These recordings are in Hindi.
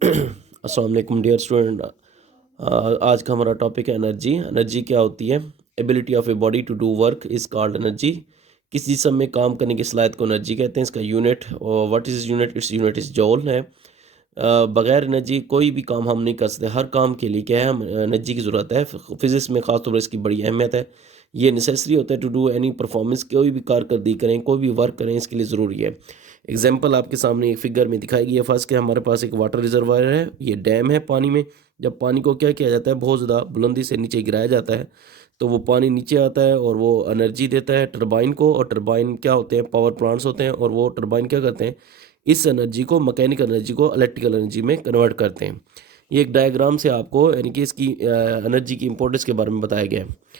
अस्सलाम वालेकुम डियर स्टूडेंट। आज का हमारा टॉपिक है एनर्जी। एनर्जी क्या होती है? Ability of a body to do work is called energy. किस जिस्म में काम करने की सलाहियत को एनर्जी कहते हैं। इसका यूनिट और what is unit, its unit is जॉल है। बगैर एनर्जी कोई भी काम हम नहीं कर सकते। हर काम के लिए क्या है, हम एनर्जी की ज़रूरत है। फिज़िक्स में ख़ास तौर पर इसकी बड़ी अहमियत है। ये नेसेसरी होता है टू डू एनी परफॉर्मेंस। कोई भी कारकर्दगी करें, कोई भी वर्क करें, इसके लिए ज़रूरी है। एग्जाम्पल आपके सामने एक फिगर में दिखाई गई है। फर्स्ट के हमारे पास एक वाटर रिजर्वायर है, ये डैम है पानी में। जब पानी को क्या किया जाता है, बहुत ज़्यादा बुलंदी से नीचे गिराया जाता है, तो वो पानी नीचे आता है और वो एनर्जी देता है टरबाइन को। और टरबाइन क्या होते हैं, पावर प्लांट्स होते हैं, और वो टरबाइन क्या करते हैं, इस एनर्जी को, मैकेनिकल एनर्जी को इलेक्ट्रिकल एनर्जी में कन्वर्ट करते हैं। ये एक डायग्राम से आपको यानी कि इसकी एनर्जी की इंपॉर्टेंस के बारे में बताया गया है।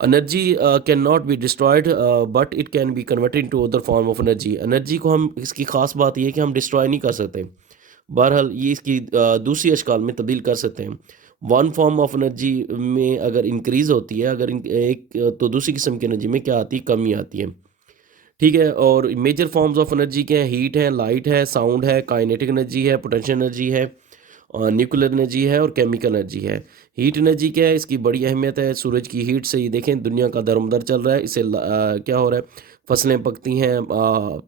Energy cannot be destroyed but it can be converted to other form of energy. Energy को हम, इसकी ख़ास बात ये है कि हम डिस्ट्रॉय नहीं कर सकते। बहरहाल ये इसकी दूसरी अशकाल में तब्दील कर सकते हैं। वन फॉर्म ऑफ एनर्जी में अगर इंक्रीज़ होती है, अगर एक तो दूसरी किस्म की एनर्जी में क्या आती है, कमी आती है। ठीक है। और मेजर फॉर्म्स ऑफ एनर्जी क्या है? हीट है, लाइट है, साउंड है, काइनेटिक एनर्जी है, पोटेंशियल एनर्जी है, और न्यूक्लियर एनर्जी है, और केमिकल एनर्जी है। हीट एनर्जी क्या है? इसकी बड़ी अहमियत है। सूरज की हीट से ये देखें दुनिया का दरमदर चल रहा है। इससे क्या हो रहा है, फसलें पकती हैं,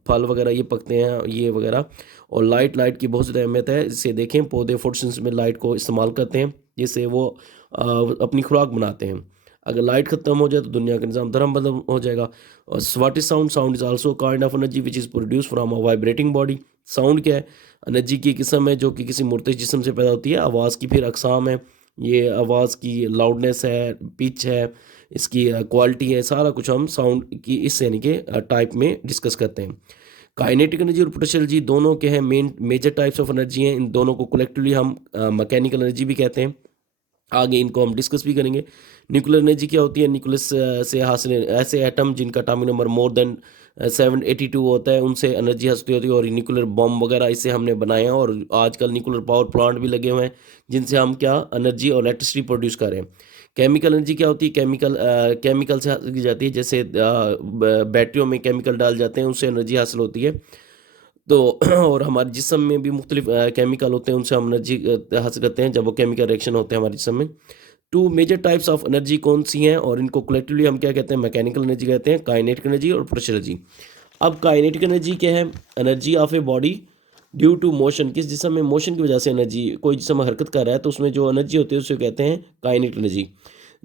फल वगैरह ये पकते हैं, ये वगैरह। और लाइट की बहुत ज़्यादा अहमियत है। इससे देखें पौधे फोटोसिंथेसिस में लाइट को इस्तेमाल करते हैं, जिससे वो अपनी खुराक बनाते हैं। अगर लाइट ख़त्म हो जाए तो दुनिया का निज़ाम धर्म हो जाएगा। और what is sound? Sound is also kind of energy which is produce from a vibrating body. Sound क्या है? एनर्जी की किस्म है जो कि किसी मुर्तज़ जिस्म से पैदा होती है। आवाज़ की फिर अक़साम है। ये आवाज़ की लाउडनेस है, पिच है, इसकी क्वालिटी है, सारा कुछ हम साउंड की इस यानी कि टाइप में डिस्कस करते हैं। काइनेटिक एनर्जी और पोटेंशियल एनर्जी दोनों के हैं main major types of energy हैं। इन दोनों को कलेक्टिवली हम मैकेनिकल एनर्जी भी कहते हैं। आगे इनको हम डिस्कस भी करेंगे। न्यूक्लियर एनर्जी क्या होती है? न्यूक्लियस से हासिल ऐसे एटम जिनका एटॉमिक नंबर मोर देन 782 होता है, उनसे एनर्जी हासिल होती है। और न्यूक्लियर बॉम्ब वगैरह इससे हमने बनाए हैं, और आजकल न्यूक्लियर पावर प्लांट भी लगे हुए हैं, जिनसे हम क्या एनर्जी और इलेक्ट्रिसिटी प्रोड्यूस कर रहे हैं। केमिकल एनर्जी क्या होती है? केमिकल से हासिल की जाती है। जैसे बैटरियों में केमिकल डाल जाते हैं, उससे एनर्जी हासिल होती है। तो और हमारे जिस्म में भी मुख्तलिफ केमिकल होते हैं, उनसे हम एनर्जी हासिल करते हैं जब वो केमिकल रिएक्शन होते हैं हमारे जिस्म में। Two major types of energy कौन सी हैं, और इनको कलेक्टिवली हम क्या कहते हैं? मैकेनिकल एनर्जी कहते हैं, काइनेटिक एनर्जी और पोटेंशियल एनर्जी। अब काइनेटिक एनर्जी क्या है? Energy of a body due to motion. किस जिस्म में मोशन की वजह से एनर्जी, कोई जिस्म हरकत कर रहा है तो उसमें जो एनर्जी होती है उसे कहते हैं काइनेटिक एनर्जी।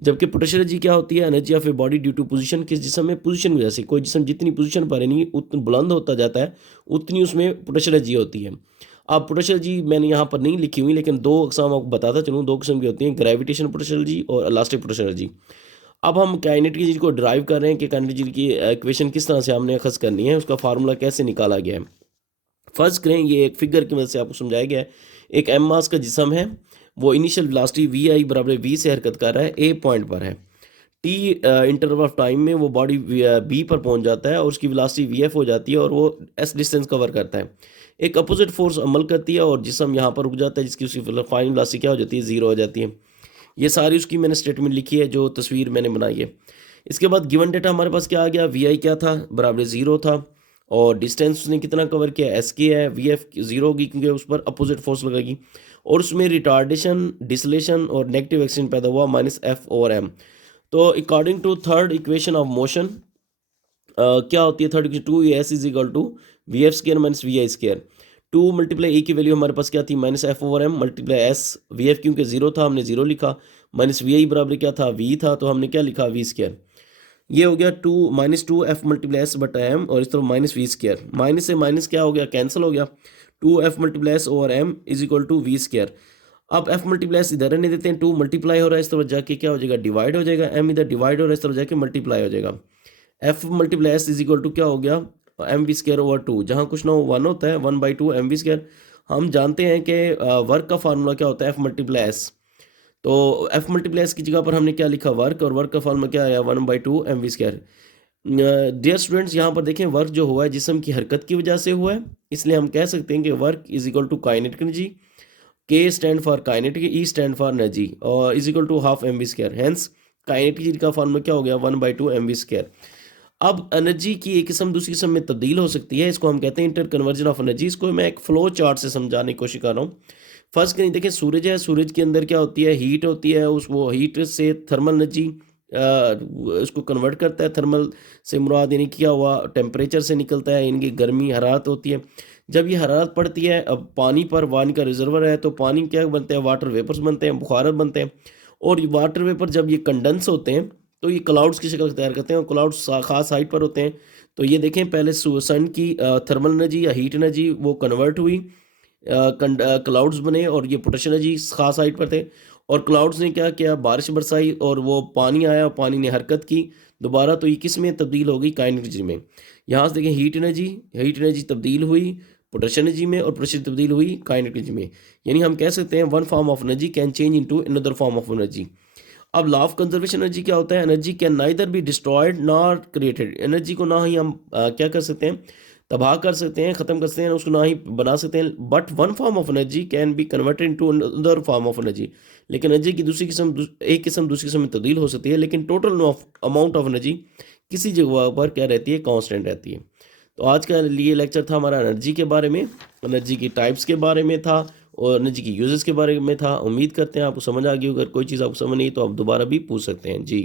जबकि पोटेंशियल एनर्जी क्या होती है? Energy of a body due to position. किस जिस्म में पोजीशन की वजह से, कोई जिस्म जितनी पोजीशन पर नहीं उतना बुलंद होता जाता है, उतनी उसमें पोटेंशियल एनर्जी होती है। अब पोटेंशियल एनर्जी मैंने यहाँ पर नहीं लिखी हुई, लेकिन दो अकसाम आपको बताता चलूँ। दो किस्म की होती हैं, ग्रेविटेशन पोटेंशियल एनर्जी और इलास्टिक पोटेंशियल एनर्जी। अब हम काइनेटिक एनर्जी को ड्राइव कर रहे हैं कि काइनेटिक एनर्जी की इक्वेशन किस तरह से हमने अखज़ करनी है, उसका फार्मूला कैसे निकाला गया है। फर्स्ट करें, ये एक फिगर की मदद से आपको समझाया गया है। एक एम मास का जिस्म है, वो इनिशियल वेलोसिटी वी आई बराबर वी से हरकत कर रहा है, ए पॉइंट पर है। टी इंटरवल ऑफ टाइम में वो बॉडी बी पर पहुंच जाता है, और उसकी वेलोसिटी वी एफ हो जाती है, और वो एस डिस्टेंस कवर करता है। एक अपोजिट फोर्स अमल करती है, और जिस्म यहाँ पर रुक जाता है, जिसकी उसकी फाइनल वेलोसिटी क्या हो जाती है? ज़ीरो हो जाती है। ये सारी उसकी मैंने स्टेटमेंट लिखी है, जो तस्वीर मैंने बनाई है। इसके बाद गिवन डेटा हमारे पास क्या आ गया? वी आई क्या था? बराबर ज़ीरो था। और डिस्टेंस उसने कितना कवर किया? एस के है। वी एफ ज़ीरो होगी क्योंकि उस पर अपोजिट फोर्स लगेगी। और उसमें रिटार्डेशन, डिसलेशन और नेगेटिव एक्शन पैदा हुआ, माइनस एफ ओवर एम। तो according to third equation of motion क्या होती है? Third equation, two S is equal to V F square minus V I square. Two multiply A की वैल्यू हमारे पास क्या थी? Minus F over M multiply S. V F क्योंकि जीरो था, हमने जीरो लिखा। माइनस वी आई बराबर क्या था? वी था, तो हमने क्या लिखा? V square. ये हो गया two minus two F multiply S बटा एम, और इस तरफ माइनस वी स्केयर। माइनस से माइनस क्या हो गया? कैंसिल हो गया। Two F multiply S over M is equal to V square. अब एफ मल्टीप्लाई एस इधर रहने देते हैं, टू मल्टीप्लाई हो रहा है, इस तरफ जाके क्या हो जाएगा? डिवाइड हो जाएगा। एम इधर डिवाइड हो रहा है, इस तरफ जाके मल्टीप्लाई हो जाएगा। F multiply S is equal to क्या हो गया? M V square over two. जहाँ कुछ ना हो वन होता है, one by two M V square. हम जानते हैं कि वर्क का फार्मूला क्या होता है? F multiply S. तो एफ मल्टीप्लाई एस की जगह पर हमने क्या लिखा? वर्क। और वर्क का फार्मूला क्या आया? One by two M V square. Dear students, यहाँ पर देखें वर्क जो हुआ है जिस्म की हरकत की वजह से हुआ है, इसलिए हम कह सकते हैं कि work is equal to kinetic energy. K stand for kinetic, E stand for energy, और is equal to half M V square. Hence kinetic energy का फार्मूला क्या हो गया? One by two M V square. अब एनर्जी की एक किस्म दूसरी किस्म में तब्दील हो सकती है, इसको हम कहते हैं इंटर कन्वर्जन ऑफ एनर्जी। इसको मैं एक फ्लो चार्ट से समझाने की कोशिश कर रहा हूँ। फर्स्ट कहीं देखें, सूरज है, सूरज के अंदर क्या होती है, हीट होती है, उस वो हीट से थर्मल एनर्जी उसको कन्वर्ट करता है। थर्मल से मुराद यानी क्या हुआ, टेम्परेचर से निकलता है, इनकी गर्मी हरारत होती है। जब ये हरारत पड़ती है, अब पानी पर, पानी का रिजर्वर है, तो पानी क्या बनते हैं, वाटर वेपर्स बनते हैं, बुखारत बनते हैं। और ये वाटर वेपर जब ये कंडेंस होते हैं तो ये क्लाउड्स की शक्ल तैयार करते हैं, और क्लाउड्स खास हाइट पर होते हैं। तो ये देखें, पहले सन की थर्मल एनर्जी या हीट एनर्जी वो कन्वर्ट हुई, क्लाउड्स बने, और ये पोटेंशियल एनर्जी खास हाइट पर थे। और क्लाउड्स ने क्या किया, बारिश बरसाई, और वो पानी आया, और पानी ने हरकत की दोबारा, तो ये किस में तब्दील हो गई, काइनेटिक एनर्जी में। यहाँ से देखें, हीट एनर्जी तब्दील हुई पोटेंशियल एनर्जी में, और पोटेंशियल तब्दील हुई काइनेटिक एनर्जी में। यानी हम कह सकते हैं one form of energy can change into another form of energy. अब लॉ ऑफ कंजर्वेशन एनर्जी क्या होता है, energy can neither be destroyed nor created. Energy को ना ही हम क्या कर सकते हैं, तबाह कर सकते हैं, ख़त्म कर सकते हैं, उसको ना ही बना सकते हैं। But one form of energy can be converted into another form of energy. लेकिन एनर्जी की दूसरी किस्म, एक किस्म दूसरी किस्म में तब्दील हो सकती है, लेकिन टोटल अमाउंट ऑफ एनर्जी किसी जगह पर क्या रहती है, कांस्टेंट रहती है। तो आज का लिए लेक्चर था हमारा एनर्जी के बारे में, एनर्जी की टाइप्स के बारे में था, और एनर्जी की यूजेस के बारे में था। उम्मीद करते हैं आपको समझ आ गई। अगर कोई चीज़ आपको समझ नहीं तो आप दोबारा भी पूछ सकते हैं जी।